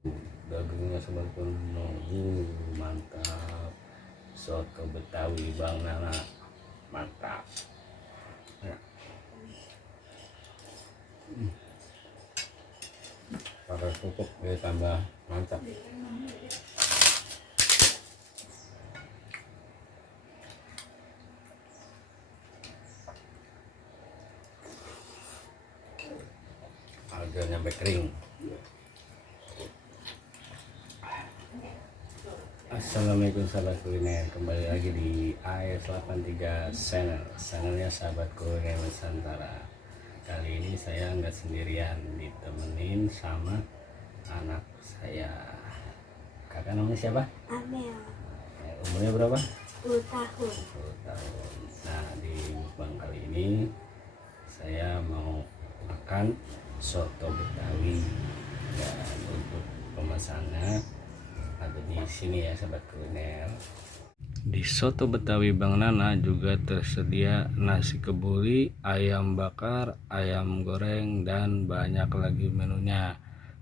Dagingnya sempurna, mantap. Soto Betawi Bang Nana, mantap ya. Pakai kerupuk dia tambah mantap. Agak nyampe kering. Assalamualaikum sahabat kuliner, kembali lagi di AS83 channelnya sahabat kuliner Nusantara. Kali ini saya nggak sendirian, ditemenin sama anak saya. Kakak namanya siapa? Amel. Umurnya berapa? 10 tahun. 10 tahun. Nah, di mukbang kali ini saya mau makan soto Betawi, dan untuk pemesannya ada di sini ya sahabat kuliner. Di soto Betawi Bang Nana juga tersedia nasi kebuli, ayam bakar, ayam goreng, dan banyak lagi menunya.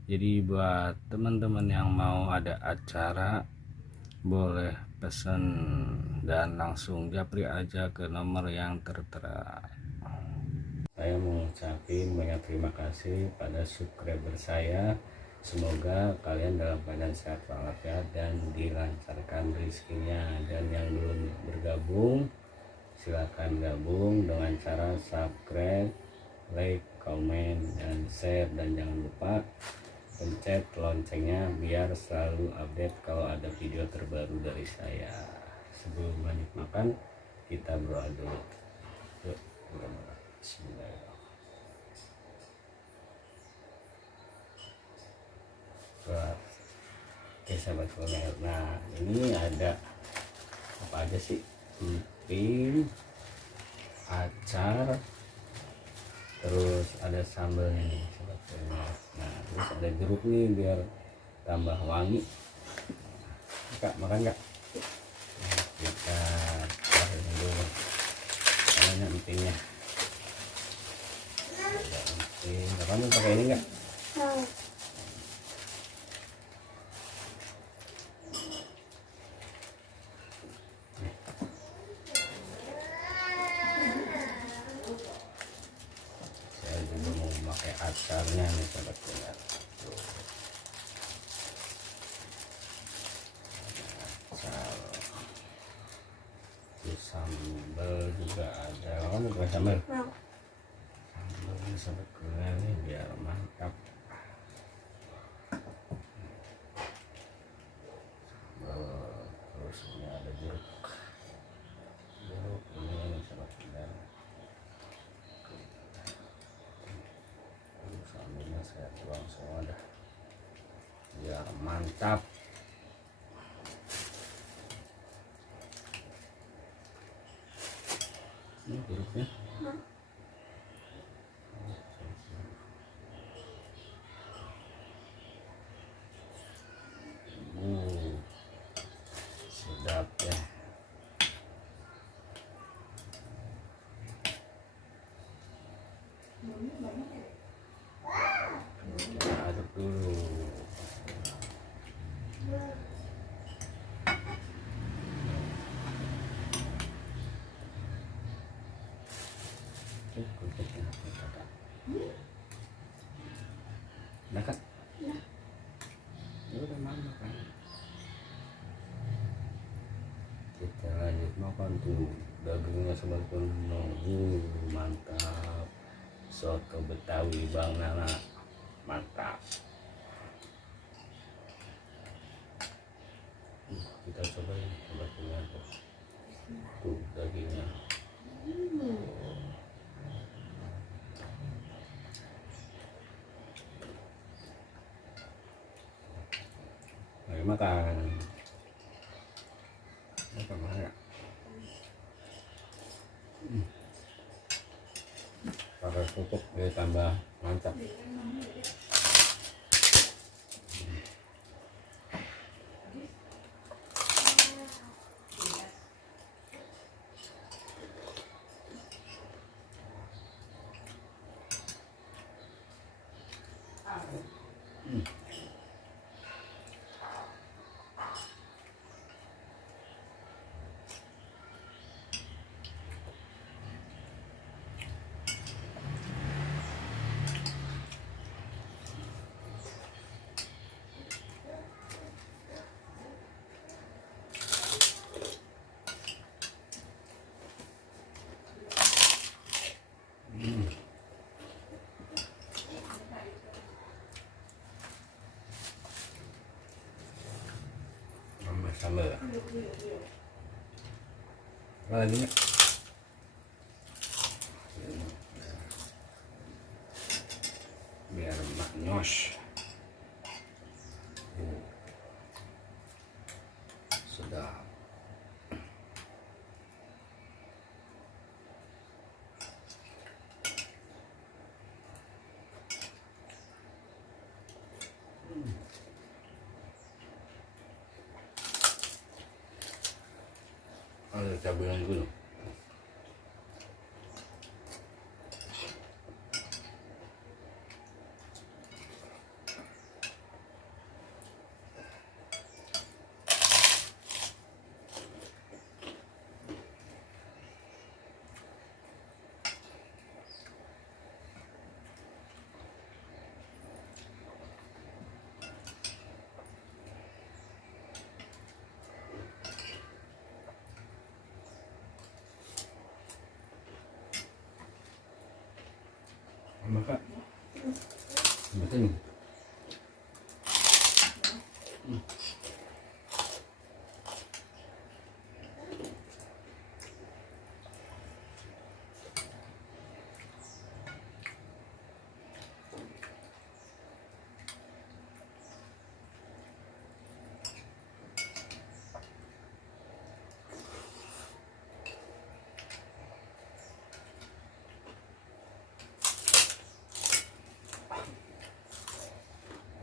Jadi buat teman-teman yang mau ada acara boleh pesan dan langsung japri aja ke nomor yang tertera. Saya mengucapkan banyak terima kasih pada subscriber saya. Semoga kalian dalam keadaan sehat walafiat dan dilancarkan rezekinya. Dan yang belum bergabung, silakan gabung dengan cara subscribe, like, komen, dan share. Dan jangan lupa pencet loncengnya biar selalu update kalau ada video terbaru dari saya. Sebelum lanjut makan, kita berdoa dulu. Yuk, bismillahirrahmanirrahim. Oke sahabat kuliner, nah ini ada apa aja sih? Emping, acar, terus ada sambalnya nih sahabat kuliner. Nah terus ada jeruk nih biar tambah wangi. Kak makan kak? Nah, kita taruh dulu karena empingnya. Ada emping, kamu pakai ini enggak? Saya juga mau pakai acarnya nih sahabat kuliner. Acar, terus sambal juga ada. Kamu pakai sambal? Sambalnya sahabat kuliner nih biar mantap. Terus ini ada jeruk ini sahabat kuliner. Sambalnya saya tuang semua dah biar mantap. Ini jeruknya sedap ya. Kita aduk dulu. Udah kak? Ya udah mama kan. Kita lanjut makan tuh, dagingnya sempurna, mantap. Soto Betawi Bang Nana, mantap. Kita cobain dagingnya tuh dagingnya. Mari makan. Makan mana? Pakai kerupuk dia tambah mantap. sambal apa lagi nih? Biar maknyos. Sedap. Ada cabenya dulu. Maka betul.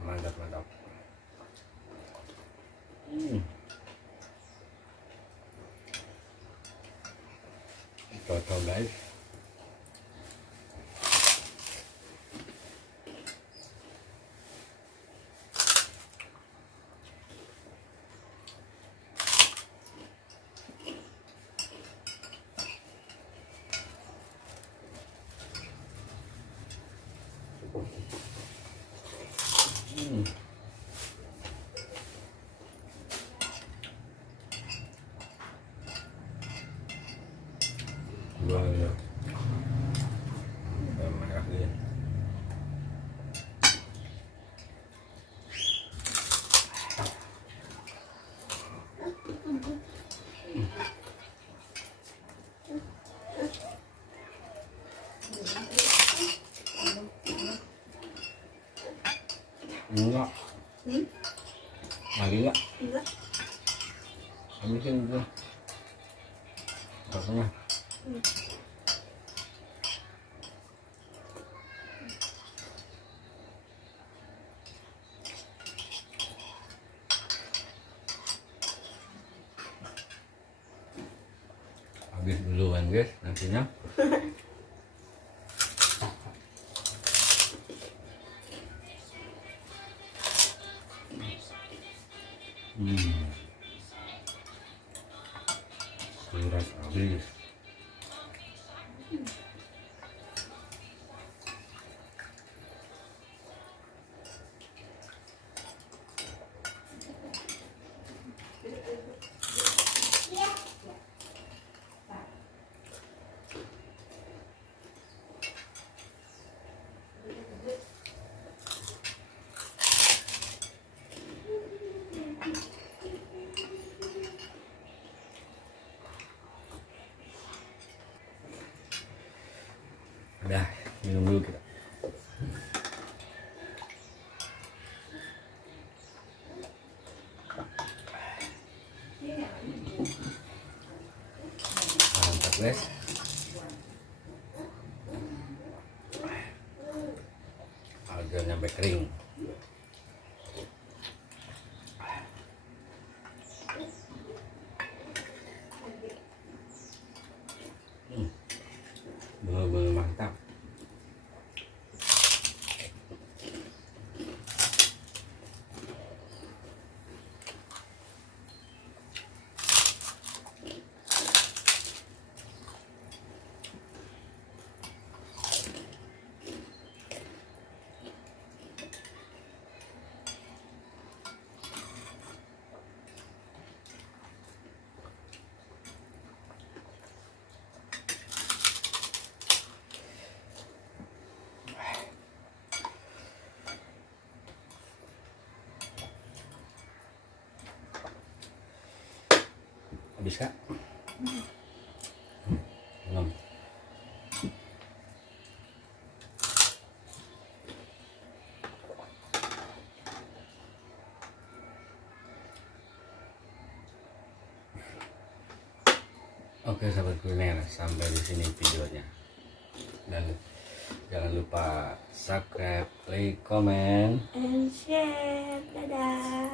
Mantap. Cocok guys. Banyak. Merah dia. Enggak. Lagi enggak? Enggak. Habisin itu. Katanya. Habis duluan guys, nantinya. Surat habis. Udah, minum dulu kita. Mantap guys. Agak nyampe kering. Bener-bener mantap. Bisa? Belum. Oke sahabat kuliner, sampai di sini videonya. Dan jangan lupa subscribe, like, comment, and share. Dadah.